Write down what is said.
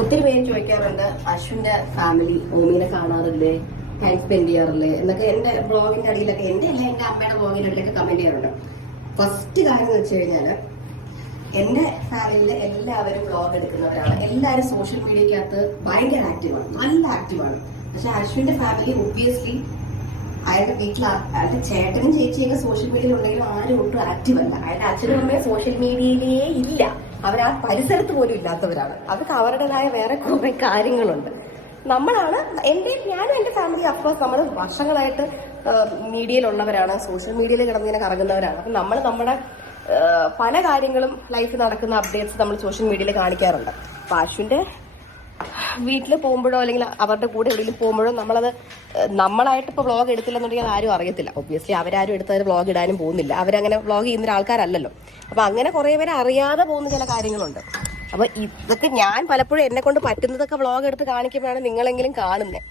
ഒത്തിരി പേര് ചോദിക്കാറുണ്ട്, അശ്വിന്റെ ഫാമിലി ഓമീനെ കാണാറില്ലേ, ടൈം സ്പെൻഡ് ചെയ്യാറില്ലേ എന്നൊക്കെ. എന്റെ ബ്ലോഗിന്റെ അടിയിലൊക്കെ, എന്റെ അല്ല എന്റെ അമ്മയുടെ ബ്ലോഗിന്റെ അടിയിലൊക്കെ കമന്റ് ചെയ്യാറുണ്ട്. ഫസ്റ്റ് കാര്യം എന്ന് വെച്ച് കഴിഞ്ഞാല്, എന്റെ ഫാമിലിയിലെ എല്ലാവരും ബ്ലോഗ് എടുക്കുന്നവരാണ്. എല്ലാവരും സോഷ്യൽ മീഡിയക്കകത്ത് ഭയങ്കര ആക്റ്റീവാണ്, നല്ല ആക്റ്റീവാണ്. പക്ഷെ അശ്വിന്റെ ഫാമിലി ഒബ്വിയസ്ലി അയാളുടെ വീട്ടിൽ അയാളുടെ ചേട്ടനും ചേച്ചിയൊക്കെ സോഷ്യൽ മീഡിയയിൽ ഉണ്ടെങ്കിലും ആരും ഒട്ടും ആക്റ്റീവ് അല്ല. അയാളുടെ അച്ഛനും അമ്മയും സോഷ്യൽ മീഡിയയിലേ ഇല്ല. അവർ ആ പരിസരത്ത് പോലും ഇല്ലാത്തവരാണ്. അവർക്ക് അവരുടേതായ വേറെ കുറെ കാര്യങ്ങളുണ്ട്. നമ്മളാണ് ഞാനും എന്റെ ഫാമിലി അഫ്കോഴ്സ് നമ്മൾ വർഷങ്ങളായിട്ട് മീഡിയയിലുള്ളവരാണ്, സോഷ്യൽ മീഡിയയിൽ കിടന്നിങ്ങനെ കറങ്ങുന്നവരാണ്. അപ്പം നമ്മൾ നമ്മുടെ പല കാര്യങ്ങളും ലൈഫിൽ നടക്കുന്ന അപ്ഡേറ്റ്സ് നമ്മൾ സോഷ്യൽ മീഡിയയിൽ കാണിക്കാറുണ്ട്. അപ്പൊ അശ്വിന്റെ വീട്ടിൽ പോകുമ്പോഴോ അല്ലെങ്കിൽ അവരുടെ കൂടെ എവിടെയെങ്കിലും പോകുമ്പോഴോ നമ്മളായിട്ട് ഇപ്പോൾ വ്ളോഗ് എടുത്തില്ലെന്നുണ്ടെങ്കിൽ ആരും അറിയത്തില്ല. ഒബ്വിയസ്ലി അവരാരും എടുത്തവർ വ്ളോഗ് ഇടാനും പോകുന്നില്ല. അവരങ്ങനെ വ്ളോഗ് ചെയ്യുന്ന ആൾക്കാരല്ലല്ലോ. അപ്പൊ അങ്ങനെ കുറെ പേര് അറിയാതെ പോകുന്ന ചില കാര്യങ്ങളുണ്ട്. അപ്പൊ ഇതൊക്കെ ഞാൻ പലപ്പോഴും എന്നെ കൊണ്ട് പറ്റുന്നതൊക്കെ വ്ളോഗ് എടുത്ത് കാണിക്കുമ്പോഴാണ് നിങ്ങളെങ്കിലും കാണുന്നത്.